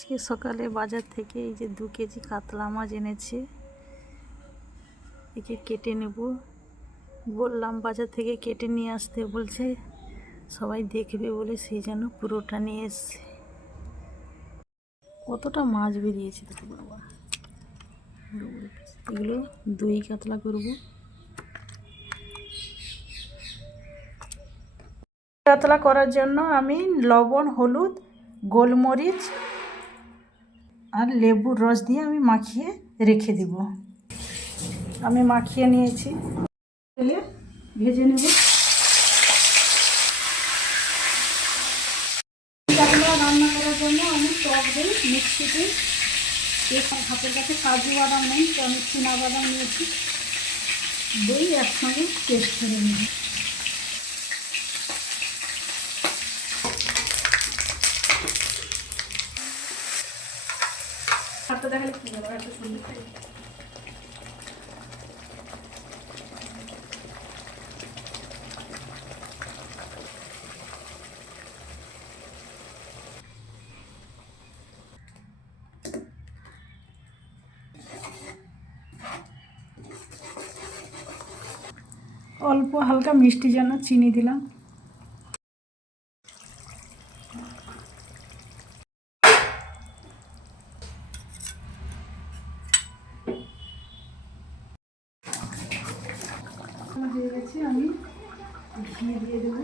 আজকে সকালে বাজার থেকে এই যে 2 কেজি কাতলা মাছ এনেছে, একে কেটে নেব। বললাম বাজার থেকে কেটে নিয়ে আসতে, বলছে সবাই দেখবে বলে সেই জন্য পুরোটা নিয়ে এসছে। কতটা মাছ বেরিয়েছে দেখো বাবা। এগুলো দই কাতলা করব। কাতলা করার জন্য আমি লবণ, হলুদ, গোলমরিচ আর লেবুর রস দিয়ে আমি মাখিয়ে রেখে দিব। আমি মাখিয়ে নিয়েছি, তেলে ভেজে নেব। কাতলা রান্না করার জন্য আমি টক দই মিক্সিতে, হাতের কাছে কাজু বাদাম নেই তো আমি চীনা বাদাম নিয়েছি, দই একসঙ্গে পেস্ট করে নেব। হাতটা দেখালে কি হবে, এত সুন্দর। অল্প হালকা মিষ্টি জন্য চিনি দিলাম। হয়ে গেছে, আমি ঘি দিয়ে দেবো।